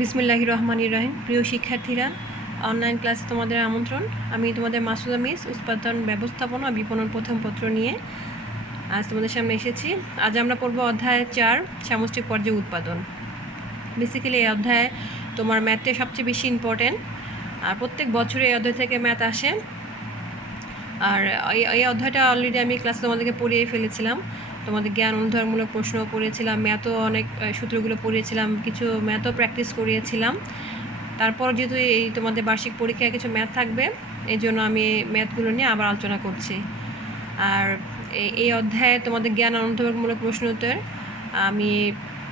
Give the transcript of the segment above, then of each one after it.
বিসমিল্লাহির রহমানির রহিম। প্রিয় শিক্ষার্থীরা, অনলাইন ক্লাসে তোমাদের আমন্ত্রণ। আমি তোমাদের মাসুদা মিস, উৎপাদন ব্যবস্থাপনা ও বিপণন প্রথম পত্র নিয়ে আজ তোমাদের সামনে এসেছি। আজ আমরা পড়ব অধ্যায় 4, সামষ্টিক পর্যায়ে উৎপাদন। বেসিক্যালি এই অধ্যায়ে তোমার ম্যাথটা সবচেয়ে বেশি ইম্পর্টেন্ট, আর প্রত্যেক বছরে এই অধ্যায় থেকে ম্যাথ আসে। আর এই অধ্যায়টা অলরেডি আমি ক্লাসে তোমাদেরকে পড়িয়ে ফেলেছিলাম। তোমাদের জ্ঞান অনুধারমূলক প্রশ্ন পড়িয়েছিলাম, ম্যাথও অনেক সূত্রগুলো পড়িয়েছিলাম, কিছু ম্যাথও প্র্যাকটিস করিয়েছিলাম। তারপর যেহেতু এই তোমাদের বার্ষিক পরীক্ষায় কিছু ম্যাথ থাকবে, এই জন্য আমি ম্যাথগুলো নিয়ে আবার আলোচনা করছি। আর এই অধ্যায়ে তোমাদের জ্ঞান অনুধাবনমূলক প্রশ্ন উত্তর আমি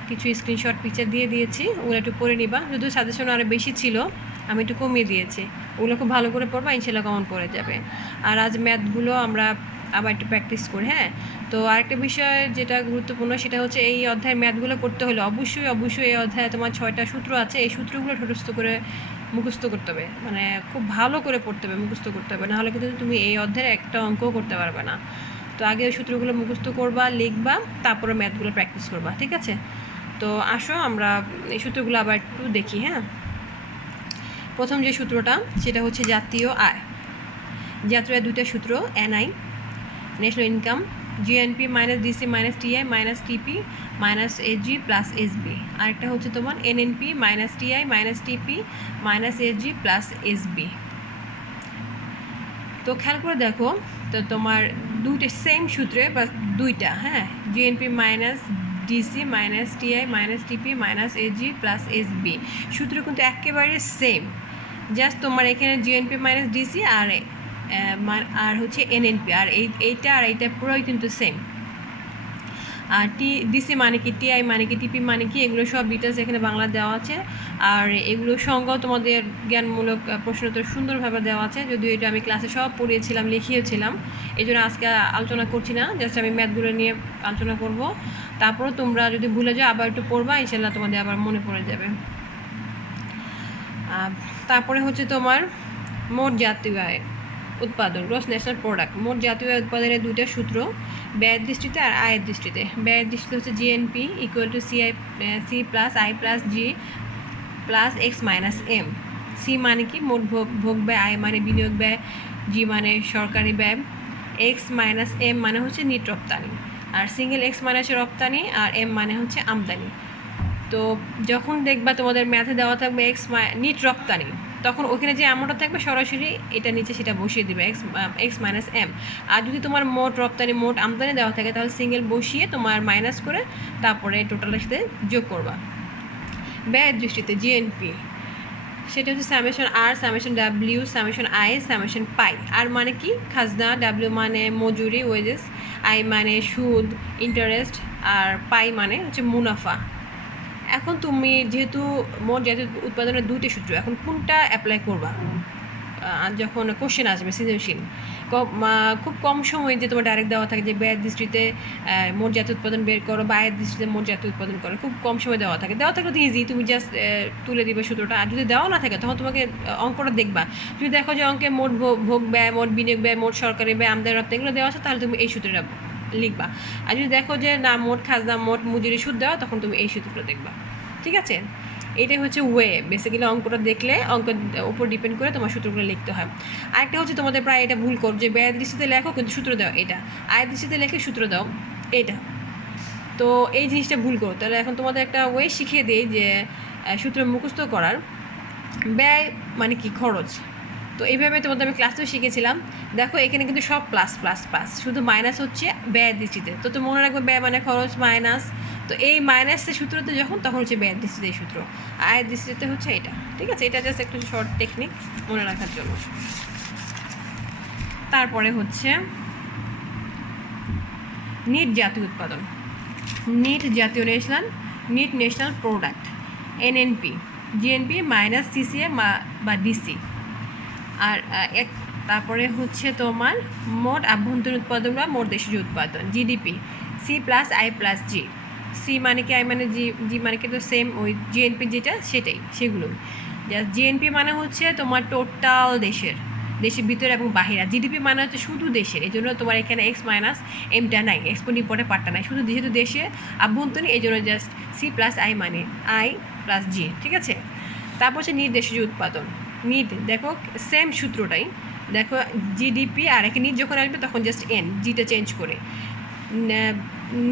কিছু স্ক্রিনশট পিকচার দিয়ে দিয়েছি, ওগুলো একটু পড়ে নিবা। যদিও সাজেশন আরও বেশি ছিল, আমি একটু কমিয়ে দিয়েছি। ওগুলো খুব ভালো করে পড়বা, ইনশাল্লাহ কমন পড়ে যাবে। আর আজ ম্যাথগুলো আমরা আবার একটু প্র্যাকটিস করি। হ্যাঁ, তো আরেকটা বিষয় যেটা গুরুত্বপূর্ণ, সেটা হচ্ছে এই অধ্যায়ের ম্যাথগুলো করতে হলে অবশ্যই এই অধ্যায়ে তোমার 6টা সূত্র আছে। এই সূত্রগুলো ঠোঁটস্থ করে মুখস্থ করতে হবে, মানে খুব ভালো করে পড়তে হবে, মুখস্থ করতে হবে, নাহলে কিন্তু তুমি এই অধ্যায়ের একটা অঙ্কও করতে পারবে না। তো আগে ওই সূত্রগুলো মুখস্থ করবা, লিখবা, তারপরে ম্যাথগুলো প্র্যাকটিস করবা, ঠিক আছে? তো আসো আমরা এই সূত্রগুলো আবার একটু দেখি। হ্যাঁ, প্রথম যে সূত্রটা সেটা হচ্ছে জাতীয় আয়। জাতীয় আয় দুটো সূত্র, NI national income, GNP minus DC minus TI minus TP minus SG plus SB. আরেকটা হচ্ছে তোমার NNP minus TI minus TP minus SG plus SB. তো খেয়াল করে দেখো, তো তোমার দুইটা সেম সূত্রে বা দুইটা, হ্যাঁ, GNP minus DC minus TI minus TP minus SG plus SB সূত্র কিন্তু একেবারে সেম। জাস্ট তোমার এখানে জিএনপি মাইনাস ডিসি আর হচ্ছে এনএনপি, আর এইটা পুরোই কিন্তু সেম। আর ডিসি মানে কি, টিআই মানে কি, টিপি মানে কি, এগুলো সব ডিটেলস এখানে বাংলা দেওয়া আছে। আর এগুলো সঙ্গেও তোমাদের জ্ঞানমূলক প্রশ্ন তো সুন্দরভাবে দেওয়া আছে, যদিও এটা আমি ক্লাসে সব পড়িয়েছিলাম, লিখিয়েছিলাম। এই জন্য আজকে আলোচনা করছি না, জাস্ট আমি ম্যাথগুলো নিয়ে আলোচনা করব। তারপরও তোমরা যদি ভুলে যাও আবার একটু পড়বা, ইনশাল্লাহ তোমাদের আবার মনে পড়ে যাবে। তারপরে হচ্ছে তোমার মোট জাতীয় আয় উৎপাদন, গ্রস ন্যাশনাল প্রোডাক্ট। মোট জাতীয় আয় উৎপাদনের দুইটা সূত্র, ব্যয়ের দৃষ্টিতে আর আয়ের দৃষ্টিতে। ব্যয়ের দৃষ্টিতে হচ্ছে GNP equal to C plus I plus G plus X minus M. C মানে কি, মোট ভোগ ব্যয়, আয় মানে বিনিয়োগ ব্যয়, জি মানে সরকারি ব্যয়, এক্স মাইনাস এম মানে হচ্ছে নিট রপ্তানি। আর সিঙ্গেল এক্স মানে হচ্ছে রপ্তানি, আর এম মানে হচ্ছে আমদানি। তো যখন দেখবা তোমাদের ম্যাথে দেওয়া থাকবে নিট রপ্তানি, তখন ওখানে যে অ্যামাউন্টটা থাকবে সরাসরি এটা নিচে সেটা বসিয়ে দেবে, এক্স মাইনাস এম। আর যদি তোমার মোট রপ্তানি মোট আমদানি দেওয়া থাকে, তাহলে সিঙ্গেল বসিয়ে তোমার মাইনাস করে তারপরে টোটালের সাথে যোগ করবা। ব্যয়ের দৃষ্টিতে জিএনপি সেটা হচ্ছে summation R, summation W, summation I, summation P. আর মানে কি, খাজনা, ডাব্লিউ মানে মজুরি ওয়েজেস, আই মানে সুদ ইন্টারেস্ট, আর পাই মানে হচ্ছে মুনাফা। এখন তুমি যেহেতু মোট জাতীয় উৎপাদনের দুইটি সূত্র, এখন কোনটা অ্যাপ্লাই করবা যখন কোশ্চেন আসবে সৃজনশীল? খুব কম সময় যে তোমার ডাইরেক্ট দেওয়া থাকে যে ব্যয়ের দৃষ্টিতে মোট জাতীয় উৎপাদন বের করো বা আয়ের দৃষ্টিতে মোট জাতীয় উৎপাদন করো, খুব কম সময় দেওয়া থাকলে তো ইজি, তুমি জাস্ট তুলে দিবে সূত্রটা। আর যদি দেওয়া না থাকে তখন তোমাকে অঙ্কটা দেখবা, যদি দেখো যে অঙ্কে মোট ভোগ ব্যয়, মোট বিনিয়োগ ব্যয়, মোট সরকারি ব্যয়, আমদানি রপ্তানি এগুলো দেওয়া আছে, তাহলে তুমি এই সূত্রটা লিখবা। আর যদি দেখো যে না, মোট খাজনা, মোট মজুরি, সুদ দেওয়া, তখন তুমি এই সূত্রটা দেখবা, ঠিক আছে? এটাই হচ্ছে ওয়ে, বেসিক্যালি অঙ্কটা দেখলে অঙ্কের উপর ডিপেন্ড করে তোমার সূত্রগুলো লিখতে হয়। আরেকটা হচ্ছে তোমাদের প্রায় এটা ভুল করো যে ব্যয়ের দৃষ্টিতে লেখো কিন্তু সূত্র দাও এটা, আয়ের দৃষ্টিতে লেখে সূত্র দাও এটা। তো এই জিনিসটা ভুল করো। তাহলে এখন তোমাদের একটা ওয়ে শিখিয়ে দিই যে সূত্র মুখস্থ করার। ব্যয় মানে কি, খরচ। তো এইভাবে তোমাদের আমি ক্লাসেও শিখেছিলাম। দেখো এখানে কিন্তু সব প্লাস প্লাস প্লাস, শুধু মাইনাস হচ্ছে ব্যয়ের দৃষ্টিতে। তো মনে রাখবে ব্যয় মানে খরচ মাইনাস, তো এই মাইনাসের সূত্রতে তখন হচ্ছে ব্যয়ের দৃষ্টিতে এই সূত্র, আয়ের দৃষ্টিতে হচ্ছে এটা, ঠিক আছে? এটা জাস্ট একটু শর্ট টেকনিক মনে রাখার জন্য। তারপরে হচ্ছে নিট জাতীয় উৎপাদন, net national product, NNP, GNP minus CCA বা ডিসি। আর তারপরে হচ্ছে তোমার মোট আভ্যন্তরীণ উৎপাদন বা মোট দেশীয় উৎপাদন, GDP, C plus I plus G. C মানে কি, আই মানে জি, জি মানে কি, তো সেম ওই জিএনপি যেটা সেগুলো। জাস্ট জিএনপি মানে হচ্ছে তোমার টোটাল দেশের ভিতরে এবং বাহিরা। জিডিপি মানে হচ্ছে শুধু দেশের, এই জন্য তোমার এখানে এক্স মাইনাস এমটা নাই, এক্সপোর্ট ইম্পোর্টের পার্টটা নাই, শুধু যেহেতু দেশে আভ্যন্তরীণ, এই জন্য জাস্ট সি প্লাস আই মানে আই প্লাস জি, ঠিক আছে। তারপর হচ্ছে নিট দেশজ উৎপাদন, নিট দেখো সেম সূত্রটাই, দেখো জিডিপি আর একে নিট যখন আসবে তখন জাস্ট এন, জিটা চেঞ্জ করে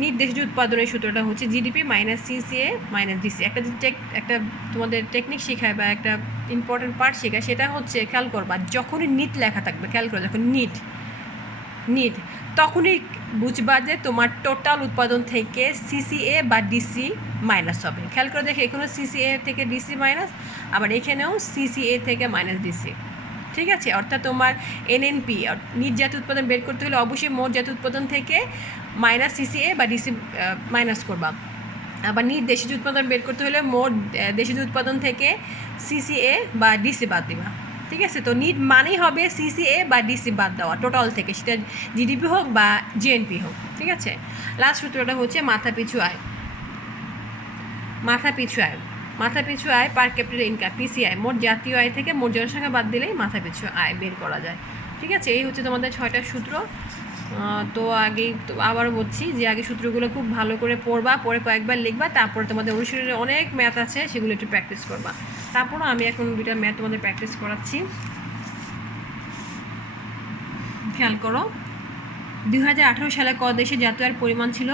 নিট দেশজ উৎপাদনের সূত্রটা হচ্ছে GDP minus CCA minus DC. একটা তোমাদের টেকনিক শেখায় বা একটা ইম্পর্টেন্ট পার্ট শেখায়, সেটা হচ্ছে খেয়াল করবা যখনই নিট লেখা থাকবে, খেয়াল করো যখন নিট তখনই বুঝবা যে তোমার টোটাল উৎপাদন থেকে সিসিএ বা ডিসি মাইনাস হবে। খেয়াল করে দেখে এখানেও সিসিএ থেকে ডিসি মাইনাস, আবার এখানেও সিসিএ থেকে মাইনাস ডিসি, ঠিক আছে। অর্থাৎ তোমার এনএনপি নিট জাতীয় উৎপাদন বের করতে হলে অবশ্যই মোট জাতীয় উৎপাদন থেকে মাইনাস সিসিএ বা ডিসি মাইনাস করবা। আবার নিট দেশজ উৎপাদন বের করতে হলে মোট দেশজ উৎপাদন থেকে সিসিএ বা ডিসি বাদ দিবা, ঠিক আছে। তো নিট মানেই হবে সিসিএ বা ডিসি বাদ দেওয়া টোটাল থেকে, সেটা জিডিপি হোক বা জিএনপি হোক, ঠিক আছে। লাস্ট সূত্রটা হচ্ছে মাথাপিছু আয়, মাথাপিছু আয় পার ক্যাপিটাল ইনকাম পিসিআই, মোট জাতীয় আয় থেকে মোট জনসংখ্যা বাদ দিলেই মাথাপিছু আয় বের করা যায়, ঠিক আছে। এই হচ্ছে তোমাদের 6টা সূত্র। তো আগেই তো আবার বলছি যে আগে সূত্রগুলো খুব ভালো করে পড়বা, পরে কয়েকবার লিখবা, তারপরে তোমাদের অনুশীলনের অনেক ম্যাথ আছে সেগুলো একটু প্র্যাকটিস করবা। তারপরও আমি এখন 2টা ম্যাথ তোমাদের প্র্যাকটিস করাচ্ছি, খেয়াল করো। 2018 সালে ক দেশে জাতীয় আয়ের পরিমাণ ছিল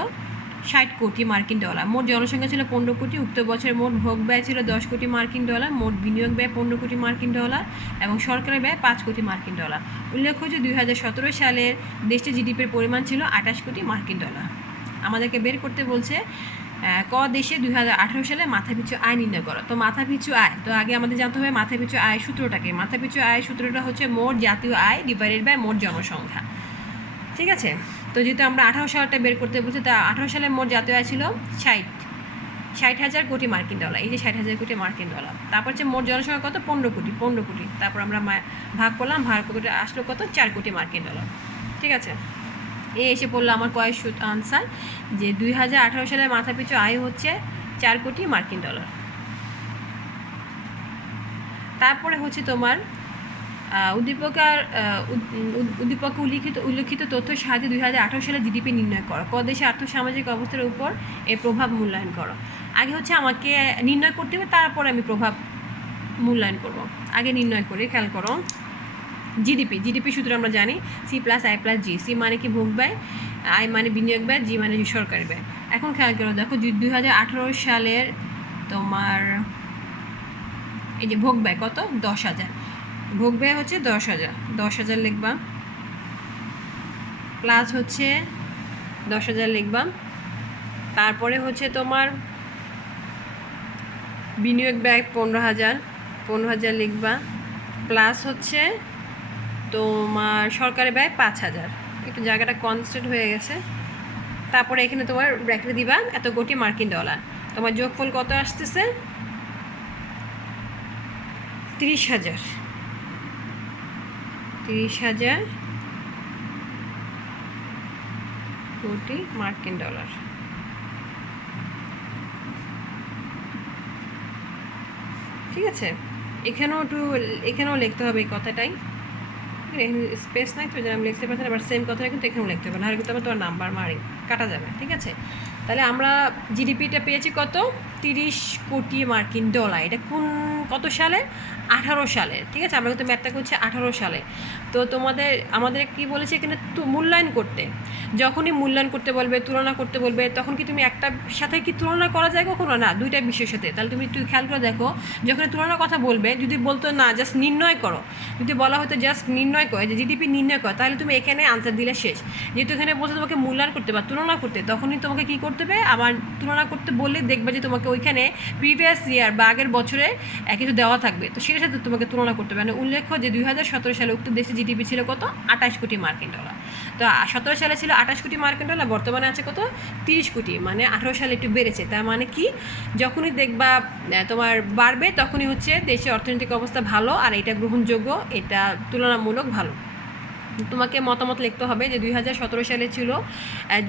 60 কোটি মার্কিন ডলার, মোট জনসংখ্যা ছিল 15 কোটি, উক্ত বছরের মোট ভোগ ব্যয় ছিল 10 কোটি মার্কিন ডলার, মোট বিনিয়োগ ব্যয় 15 কোটি মার্কিন ডলার এবং সরকারি ব্যয় 5 কোটি মার্কিন ডলার। উল্লেখ্য যে 2017 সালের দেশটির জিডিপির পরিমাণ ছিল 28 কোটি মার্কিন ডলার। আমাদেরকে বের করতে বলছে ক দেশে 2018 সালে মাথাপিছু আয় নির্ণয় করো। তো মাথাপিছু আয়, তো আগে আমাদের জানতে হবে মাথাপিছু আয় সূত্রটাকে। মাথাপিছু আয় সূত্রটা হচ্ছে মোট জাতীয় আয় ডিভাইডেড বাই মোট জনসংখ্যা, ঠিক আছে। তো যেহেতু আমরা 18 সালটা বের করতে বলছি, তা 18 সালে মোট জাতীয় আয় ছিল 60,000 কোটি মার্কিন ডলার, এই যে 60,000 কোটি মার্কিন ডলার। তারপর হচ্ছে মোট জনসংখ্যা কত, 15 কোটি। তারপর আমরা ভাগ করলাম, ভাগ করে আসলো কত, 4 কোটি মার্কিন ডলার, ঠিক আছে। এই এসে পড়লো আমার আনসার যে 2018 সালে মাথাপিছু আয় হচ্ছে 4 কোটি মার্কিন ডলার। তারপরে হচ্ছে তোমার উদ্দীপকে উল্লিখিত তথ্যের সাহায্যে 2018 সালে জিডিপি নির্ণয় করো। ক দেশে আর্থসামাজিক অবস্থার উপর এর প্রভাব মূল্যায়ন করো। আগে হচ্ছে আমাকে নির্ণয় করতে হবে, তারপরে আমি প্রভাব মূল্যায়ন করব। আগে নির্ণয় করে খেয়াল করো জিডিপি সূত্র আমরা জানি C+I+G। সি মানে কি ভোগ ব্যয়, আই মানে বিনিয়োগ ব্যয়, জি মানে সরকারি ব্যয়। এখন খেয়াল করো, দেখো 2018 সালের তোমার এই যে ভোগ ব্যয় কত, 10,000, ভোগ ব্যয় হচ্ছে 10,000 লিখবা, প্লাস হচ্ছে 10,000 লিখবা। তারপরে হচ্ছে তোমার বিনিয়োগ ব্যয় 15,000 লিখবা, প্লাস হচ্ছে তোমার সরকারি ব্যয় 5,000, একটু জায়গাটা কনস্ট্যান্ট হয়ে গেছে। তারপরে এখানে তোমার ব্র্যাকেটে দিবা এত কোটি মার্কিন ডলার। তোমার যোগফল কত আসতেছে, 30,000 কোটি মার্কিন ডলার, ঠিক আছে। এখানেও লিখতে হবে এই কথাটাই, এখানে স্পেস নাই তো আমি লিখতে পারছি না, আবার সেম কথাটা কিন্তু এখানেও লিখতে হবে না, আর কিন্তু আমার তোমার নাম্বার কাটা যাবে, ঠিক আছে। তাহলে আমরা জিডিপিটা পেয়েছি কত, 30 কোটি মার্কিন ডলার। এটা কত সালে, 18 সালে, ঠিক আছে। আমরা কিন্তু ম্যাথটা করছি 18 সালে। তো আমাদের কি বলেছে এখানে, মূল্যায়ন করতে, যখনই মূল্যায়ন করতে বলবে, তুলনা করতে বলবে, তখন কি তুমি একটার সাথে কি তুলনা করা যায় কখনো না, দুইটা বিষয়ের সাথে। তাহলে তুমি একটু খেয়াল করে দেখো, যখন তুলনার কথা বলবে, যদি বলতো না জাস্ট নির্ণয় করো, যদি বলা হতো জাস্ট নির্ণয় করো, যে জিডিপি নির্ণয় করো, তাহলে তুমি এখানে আনসার দিলে শেষ। যেহেতু এখানে বলছে তোমাকে মূল্যায়ন করতে বা তুলনা করতে, তখনই তোমাকে কী করতে হবে, আবার তুলনা করতে বললে দেখবে যে তোমাকে ওইখানে প্রিভিয়াস ইয়ার বা আগের বছরে কিছু দেওয়া থাকবে, তো সেটার সাথে তোমাকে তুলনা করতে হবে। মানে উল্লেখ্য যে 2017 সালে উক্ত দেশের জিডিপি ছিল কত, 28 কোটি মার্কিন ডলার। তো 17 সালে ছিল 28 কোটি মার্কিন ডলার, বর্তমানে আছে কত, 30 কোটি, মানে 18 সালে একটু বেড়েছে। তার মানে কি, যখনই দেখবা তোমার বাড়বে, তখনই হচ্ছে দেশের অর্থনৈতিক অবস্থা ভালো, আর এটা গ্রহণযোগ্য, এটা তুলনামূলক ভালো। তোমাকে মতামত লিখতে হবে যে 2017 সালে ছিল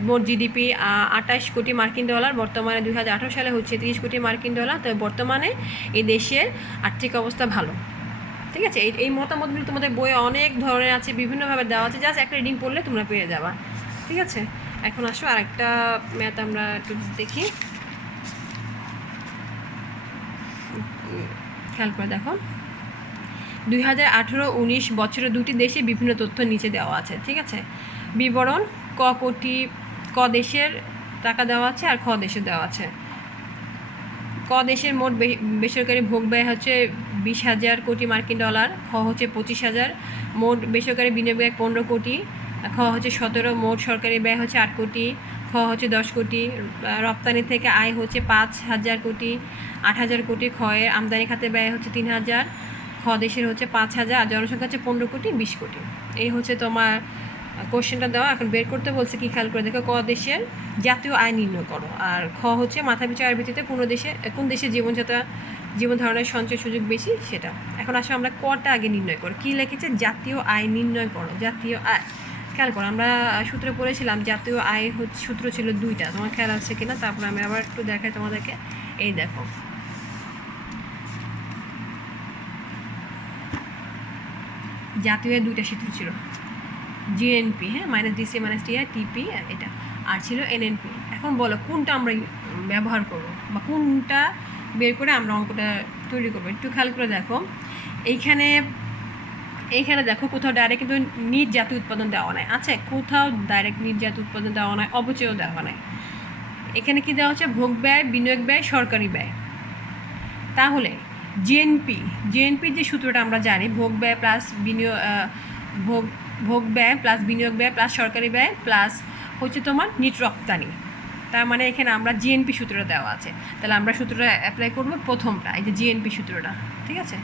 মোট জিডিপি 28 কোটি মার্কিন ডলার, বর্তমানে 2018 সালে হচ্ছে 30 কোটি মার্কিন ডলার। তবে বর্তমানে এই দেশের আর্থিক অবস্থা ভালো, ঠিক আছে। এই মতামতগুলো তোমাদের বইয়ে অনেক ধরনের আছে, বিভিন্নভাবে দেওয়া আছে, জাস্ট একটা রিডিং পড়লে তোমরা পেয়ে যাবা, ঠিক আছে। এখন আসো আরেকটা ম্যাথ আমরা একটু দেখি। খেয়াল করে দেখো 2018-19 বছরে দুটি দেশে বিভিন্ন তথ্য নিচে দেওয়া আছে, ঠিক আছে। বিবরণ ক দেশের টাকা দেওয়া আছে আর খ দেশে দেওয়া আছে। ক দেশের মোট বেসরকারি ভোগ ব্যয় হচ্ছে 20,000 কোটি মার্কিন ডলার, খ হচ্ছে 25,000, মোট বেসরকারি বিনিয়োগ ব্যয় 15 কোটি, খ হচ্ছে 17, মোট সরকারি ব্যয় হচ্ছে 8 কোটি, খ হচ্ছে 10 কোটি, রপ্তানি থেকে আয় হচ্ছে 5,000 কোটি, 8,000 কোটি, খ এর আমদানি খাতে ব্যয় হচ্ছে 3,000, খ দেশের হচ্ছে 5,000, আর জনসংখ্যা হচ্ছে 15 কোটি 20 কোটি। এই হচ্ছে তোমার কোশ্চেনটা দেওয়া। এখন বের করতে বলছে কি, খেয়াল করে দেখো, ক দেশের জাতীয় আয় নির্ণয় করো, আর খ হচ্ছে মাথাপিছু আয়ের ভিত্তিতে কোন দেশের জীবন ধারণের সঞ্চয় সুযোগ বেশি সেটা। এখন আসলে আমরা কটা আগে নির্ণয় করো, কী লিখেছে, জাতীয় আয় নির্ণয় করো, জাতীয় আয়। খেয়াল করো, আমরা সূত্রে পড়েছিলাম জাতীয় আয় হচ্ছে, সূত্র ছিল 2টা, তোমার খেয়াল আছে কিনা। তারপর আমি আবার একটু দেখাই তোমাদেরকে। এই দেখো, জাতীয় আয় 2টা সূত্র ছিল, জিএনপি, হ্যাঁ, -DC -TI টিপি, এটা, আর ছিল এনএনপি। এখন বলো কোনটা আমরা ব্যবহার করব বা কোনটা বের করে আমরা অঙ্কটা তৈরি করবো। একটু খেয়াল করে দেখো, এইখানে দেখো কোথাও ডাইরেক্ট কিন্তু নিট জাতীয় উৎপাদন দেওয়া নাই, আছে কোথাও ডাইরেক্ট নিট জাতীয় উৎপাদন দেওয়া নাই, অবচয়ও দেওয়া নাই। এখানে কি দেওয়া হচ্ছে, ভোগ ব্যয়, বিনিয়োগ ব্যয়, সরকারি ব্যয়। তাহলে জিএনপির যে সূত্রটা আমরা জানি, ভোগ ব্যয় প্লাস ভোগ ব্যয় প্লাস বিনিয়োগ ব্যয় প্লাস সরকারি ব্যয় প্লাস হচ্ছে তোমার নিট রপ্তানি। তার মানে এখানে আমরা জিএনপি সূত্রটা দেওয়া আছে, তাহলে আমরা সূত্রটা অ্যাপ্লাই করবো প্রথমটা, এই যে জিএনপি সূত্রটা, ঠিক আছে।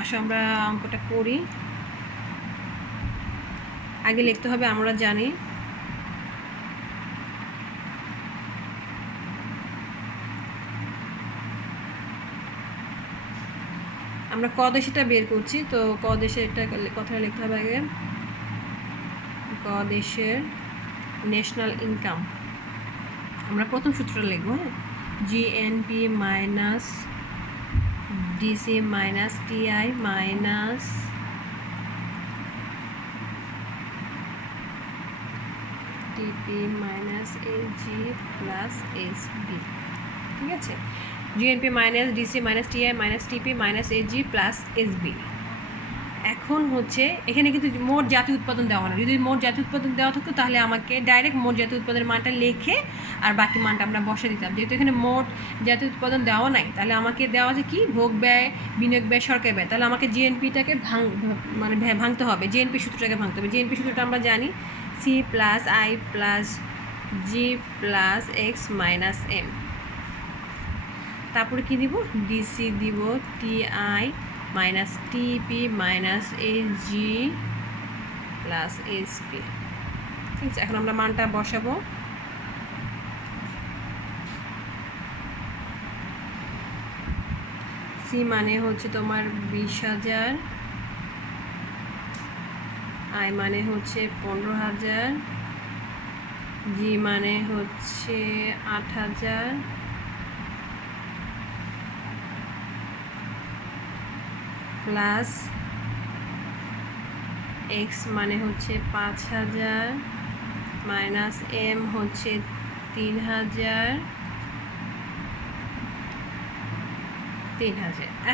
আসো আমরা অঙ্কটা করি। আগে লিখতে হবে, আমরা জানি আমরা ক দেশেটা বের করছি, তো ক দেশের একটা কথাটা লিখতে হবে আগে। ক দেশের ন্যাশনাল ইনকাম, আমরা প্রথম সূত্রটা লিখবো, হ্যাঁ, GNP -DC -TI -TP -AG +SB, ঠিক আছে। GNP -DC -TI -TP -AG +SB। এখন হচ্ছে এখানে কিন্তু মোট জাতীয় উৎপাদন দেওয়া না, যদি মোট জাতীয় উৎপাদন দেওয়া থাকতো তাহলে আমাকে ডাইরেক্ট মোট জাতীয় উৎপাদনের মানটা লিখে আর বাকি মানটা আমরা বসে দিতাম। যেহেতু এখানে মোট জাতীয় উৎপাদন দেওয়া নাই, তাহলে আমাকে দেওয়া আছে কি, ভোগ ব্যয়, বিনিয়োগ ব্যয়, সরকারি ব্যয়। তাহলে আমাকে জিএনপিটাকে ভাঙতে হবে, জিএনপি সূত্রটাকে ভাঙতে হবে। জিএনপি সূত্রটা আমরা জানি, C + I + G + X - M। তারপরে কি দিব, DC দিব, TI -TP -AG +SB, ঠিক আছে। এখন আমরা মানটা বসাবো। C মানে হচ্ছে তোমার 20,000, I মানে হচ্ছে 15,000, G মানে হচ্ছে 8,000, প্লাস X মানে হচ্ছে 5,000 মাইনাস M হচ্ছে 3,000।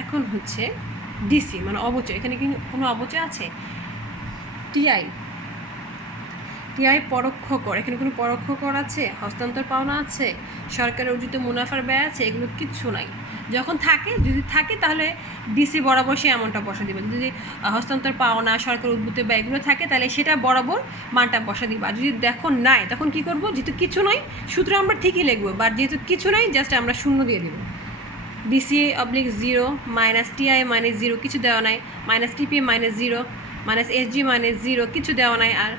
এখন হচ্ছে ডিসি মানে অবচয়, এখানে কি কোনো অবচয় আছে? টিআই পরোক্ষ কর, এখানে কোনো পরোক্ষ কর আছে? হস্তান্তর পাওনা আছে? সরকারের অর্জিত মুনাফার ব্যয় আছে? এগুলো কিচ্ছু নাই। যখন থাকে, যদি থাকে তাহলে ডিসি বরাবর সে এমনটা বসা দিবে। যদি হস্তান্তর পাওনা, সরকার উদ্ভূত ব্যয় এগুলো থাকে তাহলে সেটা বরাবর মানটা বসা দিবা। আর যদি দেখো নাই তখন কি করব, যেহেতু কিছু নয় সূত্র আমরা ঠিকই লিখবো, বাট যেহেতু কিছু নাই জাস্ট আমরা শূন্য দিয়ে দেবো। DC/0 -TI -0 কিছু দেওয়া নাই, -TP -0 -SG -0 কিছু দেওয়া নাই, আর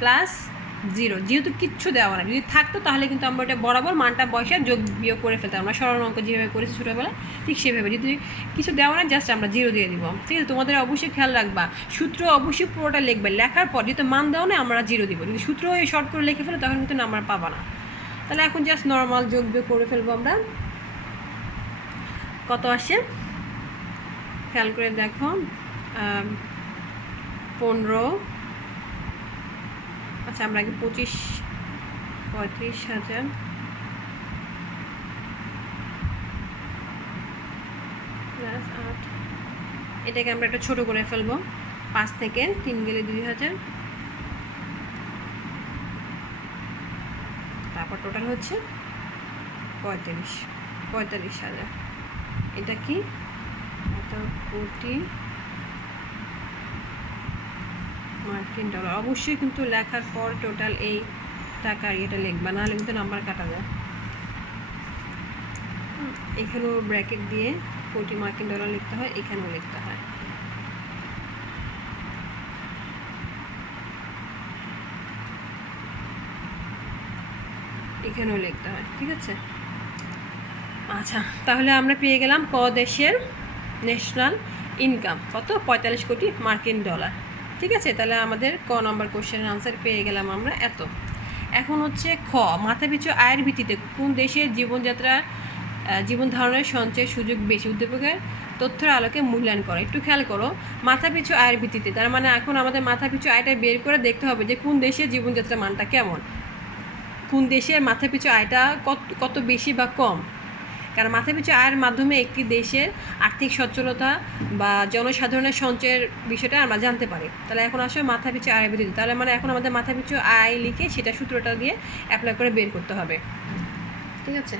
+0 যেহেতু কিচ্ছু দেওয়া নাই। যদি থাকতো তাহলে কিন্তু আমরা ওটা বরাবর মানটা বসে যোগ বিয়োগ করে ফেলতাম। আমরা সরল অঙ্ক যেভাবে করেছি ছোটোবেলায় ঠিক সেভাবে, যদি কিছু দেওয়া নাই জাস্ট আমরা 0 দিয়ে দিব। ঠিক আছে, তোমাদের অবশ্যই খেয়াল রাখবা, সূত্র অবশ্যই পুরোটা লিখবে, লেখার পর যেহেতু মান দেওয়া নেই আমরা 0 দিব। যদি সূত্র শর্ট করে লিখে ফেলো তখন কিন্তু নাম্বার পাবা না। তাহলে এখন জাস্ট নর্মাল যোগ বিয়োগ করে ফেলবো আমরা। কত আসে খেয়াল করে দেখো, 15, আচ্ছা আমরা আগে 35,000 +8, এটাকে আমরা একটু ছোট করে ফেলবো। 5 থেকে 3 গেলে 2000, তারপর টোটাল হচ্ছে 45,000। এটা কি এত কোটি মার্কিন ডলার। অবশ্যই কিন্তু লেখার পর টোটাল এই টাকার এটা লিখবা, নাহলে কিন্তু নাম্বার কাটা যায়। এখানেও ব্র্যাকেট দিয়ে কোটি মার্কিন ডলার লিখতে হয়, এখানেও লিখতে হয়। এখানেও লিখতে হয়, ঠিক আছে। আচ্ছা, তাহলে আমরা পেয়ে গেলাম ক দেশের ন্যাশনাল ইনকাম কত, 45 কোটি মার্কিন ডলার। ঠিক আছে, তাহলে আমাদের ক নম্বর কোশ্চেনের আনসার পেয়ে গেলাম আমরা এত। এখন হচ্ছে খ, মাথাপিছু আয়ের ভিত্তিতে কোন দেশের জীবন ধারণের সঞ্চয়ের সুযোগ বেশি, উদ্দীপকের তথ্যের আলোকে মূল্যায়ন করা। একটু খেয়াল করো, মাথাপিছু আয়ের ভিত্তিতে, তার মানে এখন আমাদের মাথাপিছু আয়টা বের করে দেখতে হবে যে কোন দেশের জীবনযাত্রার মানটা কেমন, কোন দেশের মাথাপিছু আয়টা কত বেশি বা কম। কারণ মাথাপিছু আয়ের মাধ্যমে একটি দেশের আর্থিক সচ্ছলতা বা জনসাধারণের সঞ্চয়ের বিষয়টা আমরা জানতে পারি। তাহলে এখন আসলে মাথাপিছু আয়ের ভিত্তিতে, তাহলে মানে এখন আমাদের মাথাপিছু আয় লিখে সেটা সূত্রটা দিয়ে অ্যাপ্লাই করে বের করতে হবে। ঠিক আছে,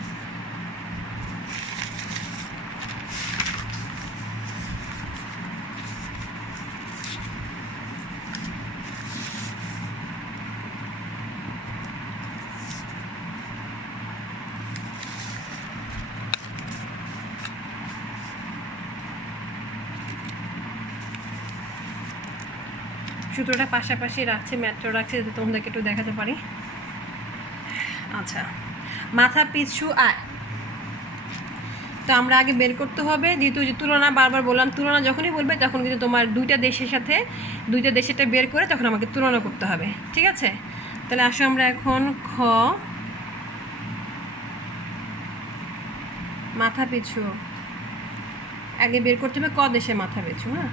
সূত্রটা পাশাপাশি রাখছে, ম্যাথটা রাখছে যাতে তোমাদেরকে একটু দেখাতে পারি। আচ্ছা, মাথাপিছু আয় তো আমরা আগে বের করতে হবে, যেহেতু যে তুলনা বারবার বললাম, তুলনা যখনই বলবে তখন কিন্তু তোমার দুইটা দেশেরটা বের করে তখন আমাকে তুলনা করতে হবে। ঠিক আছে, তাহলে আসো আমরা এখন খ, মাথাপিছু আগে বের করতে হবে ক দেশে মাথাপিছু। হ্যাঁ,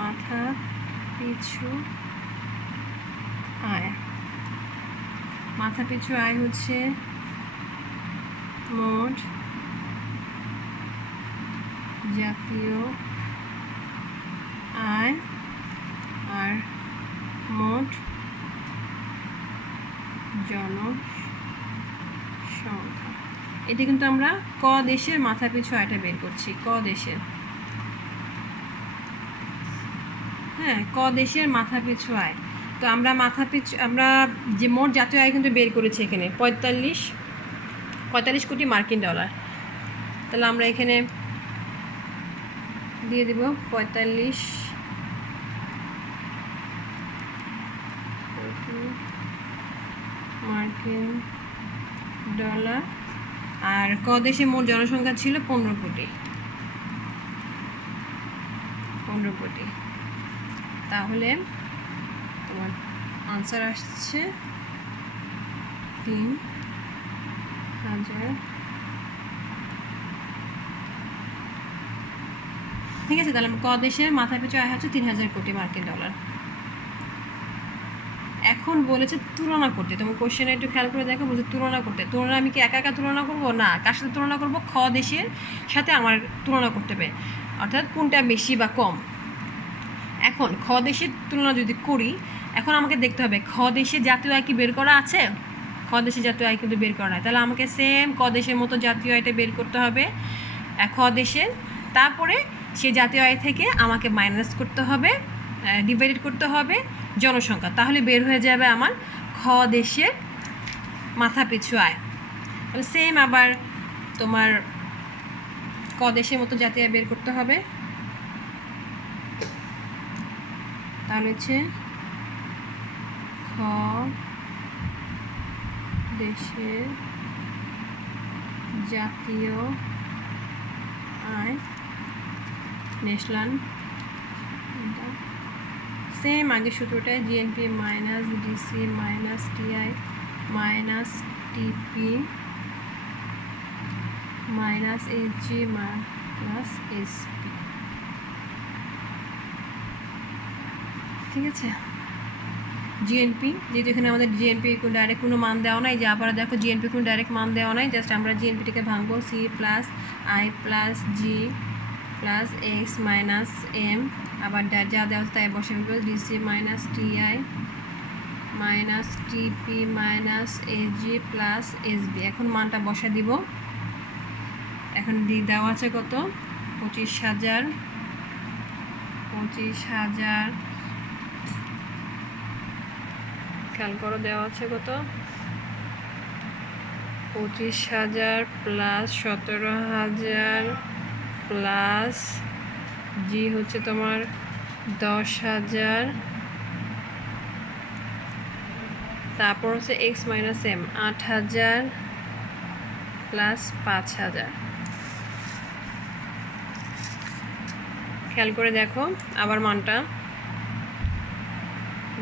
মাথাপিছু আয়, মাথাপিছু আয় হচ্ছে মোট জাতীয় আয় আর মোট জনসংখ্যা। এটা কিন্তু আমরা ক দেশের মাথাপিছু আয়টা বের করছি, ক দেশের। হ্যাঁ, ক দেশের মাথাপিছু আয়। তো আমরা আমরা যে মোট জাতীয় আয় কিন্তু বের করেছি এখানে 45 কোটি মার্কিন ডলার। তাহলে আমরা এখানে দিয়ে দেব 45 মার্কিন ডলার। আর ক দেশে মোট জনসংখ্যা ছিল 15 কোটি। তাহলে তোমার আনসার আসছে 3,000। ঠিক আছে, তাহলে ক দেশের মাথাপিছু আয় হচ্ছে 3,000 কোটি মার্কিন ডলার। এখন বলেছে তুলনা করতে, তোমার কোশ্চেনে একটু খেয়াল করে দেখো, বলছে তুলনা করতে। তুলনা আমি কি একা একা তুলনা করবো? না, কার সাথে তুলনা করবো? খ দেশের সাথে আমার তুলনা করতে হবে, অর্থাৎ কোনটা বেশি বা কম। এখন খ দেশের তুলনা যদি করি, এখন আমাকে দেখতে হবে খ দেশের জাতীয় আয় কি বের করা আছে। খ দেশের জাতীয় আয় কিন্তু বের করা নাই, তাহলে আমাকে সেম ক দেশের মতো জাতীয় আয়টা বের করতে হবে খ দেশের। তারপরে সেই জাতীয় আয় থেকে আমাকে মাইনাস করতে হবে, ডিভাইডেড করতে হবে জনসংখ্যা, তাহলে বের হয়ে যাবে আমার খ দেশের মাথাপিছু আয়। তাহলে সেম আবার তোমার ক দেশের মতো জাতীয় আয় বের করতে হবে। তাহলে হচ্ছে খ দেশের জাতীয় আয় ন্যাশনাল সেম আগে সূত্রটায় GNP minus DC minus TI minus TP minus HG plus SP. ঠিক আছে, জিএনপি, যেহেতু এখানে আমাদের জিএনপি ডাইরেক্ট কোনো মান দেওয়া নাই, যে আবার দেখো জিএনপি কোনো ডাইরেক্ট মান দেওয়া নাই, জাস্ট আমরা জিএনপিটাকে ভাঙবো C plus I plus G plus X minus M, আবার যা দেওয়া তাই বসে ফেলবো, DC minus TI minus TP minus SG plus SB. এখন মানটা বসা দিব। এখন দেওয়া আছে কত, 25,000 খেয়াল করো, দেওয়া আছে কত, 25,000 প্লাস 17,000 প্লাস জি হচ্ছে তোমার 10,000, তারপর হচ্ছে এক্স মাইনাস এম 8,000 প্লাস 5,000। খেয়াল করে দেখো আবার মানটা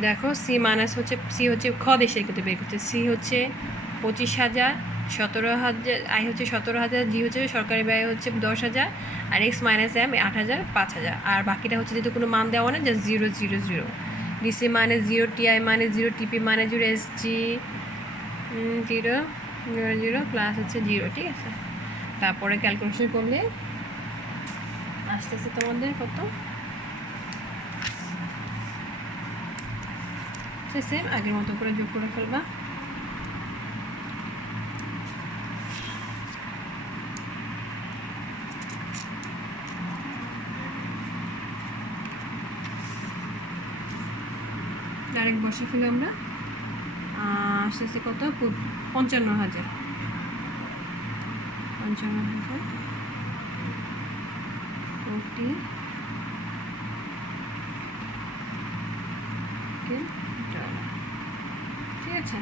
দেখো, সি মাইনাস হচ্ছে সি হচ্ছে খ দেশের ক্ষেত্রে বের করছে, সি হচ্ছে 25,000, 17,000, আই হচ্ছে 17,000, জি হচ্ছে সরকারি ব্যয় হচ্ছে 10,000, আর এক্স মাইনাস এম 8,000 5,000, আর বাকিটা হচ্ছে যেহেতু কোনো মান দেওয়া না, just 0 0 0, DC minus 0, TI minus 0, TP minus 0, SG 0 0 0 plus হচ্ছে 0। ঠিক আছে, তারপরে ক্যালকুলেশন করলে আসতেছে তোমাদের কত, সেম আগের মতো করে যোগ করে ফেলবা। ডাইরেক্ট বসে ফেলে আমরা আসতেছে কত, 55,000 কোটি ডলার। ঠিক আছে,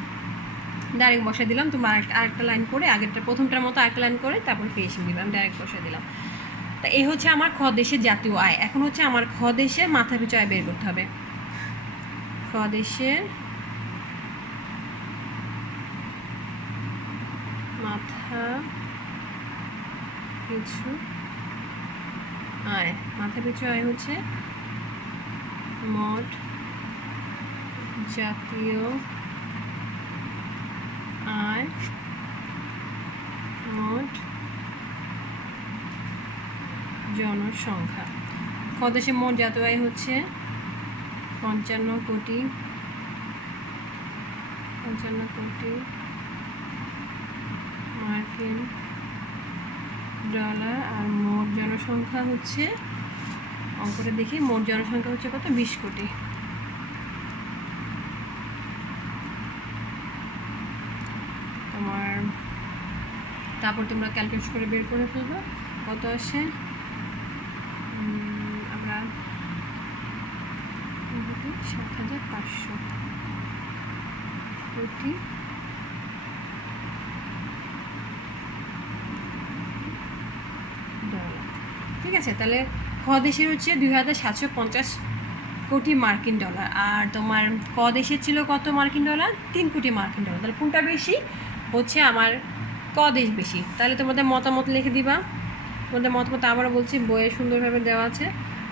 ডাইরেক্ট বসে দিলাম। তোমরা আরেকটা লাইন করে, আগেরটা প্রথমটার মতো আরেকটা লাইন করে তারপর ফিনিশিং দিলাম, ডাইরেক্ট বসে দিলাম। তা এই হচ্ছে আমার খ দেশের জাতীয় আয়। এখন হচ্ছে আমার খ দেশের মাথাপিছু আয় বের করতে হবে। খ দেশের মাথা পিছু আয়, মাথা পিছু আয় হচ্ছে মোট জাতীয় আয় মোট জনসংখ্যা। খ দেশে মোট জাতীয় আয় হচ্ছে 55 কোটি মার্কিন ডলার, আর মোট জনসংখ্যা হচ্ছে, অঙ্কটা দেখি, মোট জনসংখ্যা হচ্ছে কত, 20 কোটি। তোমার তারপর তোমরা ক্যালকুলেট করে বের করে ফেলবে কত আসে। আমরা 7,500 কোটি ডলার। ঠিক আছে, তাহলে খ দেশের হচ্ছে 2,750 কোটি মার্কিন ডলার, আর তোমার ক দেশের ছিল কত মার্কিন ডলার, 3 কোটি মার্কিন ডলার। তাহলে কোনটা বেশি, হচ্ছে আমার ক দেশ বেশি। তাহলে তোমাদের মতামত লিখে দিবা। তোমাদের মতামত আবারও বলছি, বইয়ে সুন্দরভাবে দেওয়া আছে।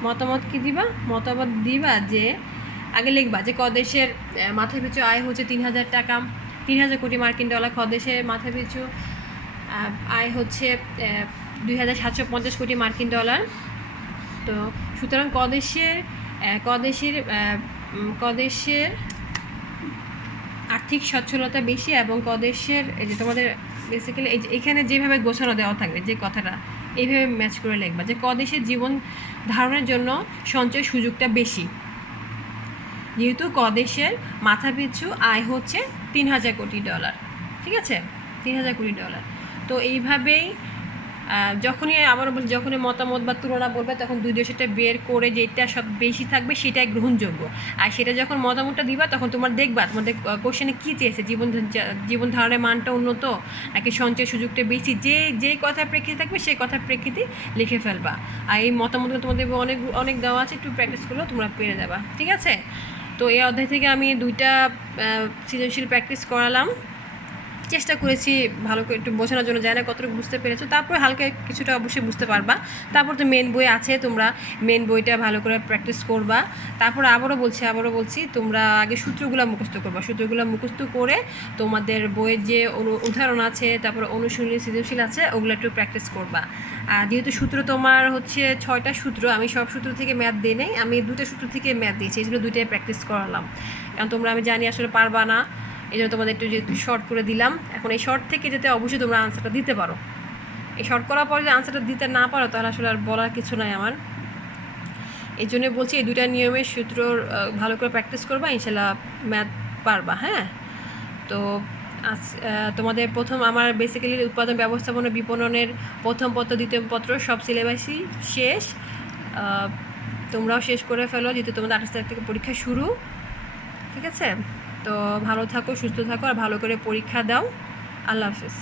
মতামত কি দিবা, মতামত দিবা যে আগে লিখবা যে ক দেশের মাথাপিছু আয় হচ্ছে 3,000 টাকা, 3,000 কোটি মার্কিন ডলার। খ দেশের মাথাপিছু আয় হচ্ছে 2,750 কোটি মার্কিন ডলার। তো সুতরাং ক দেশের আর্থিক সচ্ছলতা বেশি, এবং ক দেশের এই যে তোমাদের বেসিক্যালি এই যে এখানে যেভাবে গোছানো দেওয়া থাকবে যে কথাটা, এইভাবে ম্যাচ করে লিখবা যে ক দেশের জীবন ধারণের জন্য সঞ্চয় সুযোগটা বেশি, যেহেতু ক দেশের মাথাপিছু আয় হচ্ছে 3,000 কোটি ডলার। ঠিক আছে, 3,000 কোটি ডলার। তো এইভাবেই যখনই আবার বলছি, যখনই মতামত বা তুলনা বলবে তখন দুই দেশেরটা বের করে যেটা সব বেশি থাকবে সেটাই গ্রহণযোগ্য। আর সেটা যখন মতামতটা দিবা তখন তোমার দেখবা তোমাদের কোশ্চেনে কী চেয়েছে, জীবন ধারণের মানটা উন্নত নাকি সঞ্চয় সুযোগটা বেশি, যেই কথার প্রেক্ষিতে থাকবে সেই কথার প্রেক্ষিতে লিখে ফেলবা। আর এই মতামতগুলো তোমাদের অনেক দেওয়া আছে, একটু প্র্যাকটিস করলেও তোমরা পেরে যাবা। ঠিক আছে, তো এই অধ্যায় থেকে আমি 2টা সৃজনশীল প্র্যাকটিস করালাম। চেষ্টা করেছি ভালো করে একটু বোঝানোর জন্য, জানি না কতটুকু বুঝতে পেরেছো, তারপরে হালকা কিছুটা অবশ্যই বুঝতে পারবা। তারপর তো মেন বই আছে, তোমরা মেন বইটা ভালো করে প্র্যাকটিস করবা। তারপর আবারও বলছি তোমরা আগে সূত্রগুলো মুখস্থ করবা। সূত্রগুলো মুখস্থ করে তোমাদের বইয়ের যে উদাহরণ আছে, তারপর অনুশীলনী সৃজনশীল আছে, ওগুলো একটু প্র্যাকটিস করবা। আর যেহেতু সূত্র তোমার হচ্ছে 6টা সূত্র, আমি সব সূত্র থেকে ম্যাথ দিই নাই, আমি 2টা সূত্র থেকে ম্যাথ দিয়েছি, এই জন্য 2টাই প্র্যাকটিস করালাম। কারণ তোমরা আমি জানি আসলে পারবা না, এই জন্য তোমাদের একটু যেহেতু শর্ট করে দিলাম। এখন এই শর্ট থেকে যাতে অবশ্যই তোমরা আনসারটা দিতে পারো। এই শর্ট করার পর যদি আনসারটা দিতে না পারো তাহলে আসলে আর বলার কিছু নাই আমার। এই জন্যই বলছি এই 2টা নিয়মের সূত্র ভালো করে প্র্যাকটিস করবা, ইনশাল্লাহ ম্যাথ পারবা। হ্যাঁ, তো তোমাদের প্রথম আমার বেসিক্যালি উৎপাদন ব্যবস্থাপনা বিপণনের প্রথম পত্র দ্বিতীয় পত্র সব সিলেবাসই শেষ। তোমরাও শেষ করে ফেলো, যেহেতু তোমাদের 28 তারিখ থেকে পরীক্ষা শুরু। ঠিক আছে, তো ভালো থাকো, সুস্থ থাকো, আর ভালো করে পরীক্ষা দাও। আল্লাহ হাফেজ।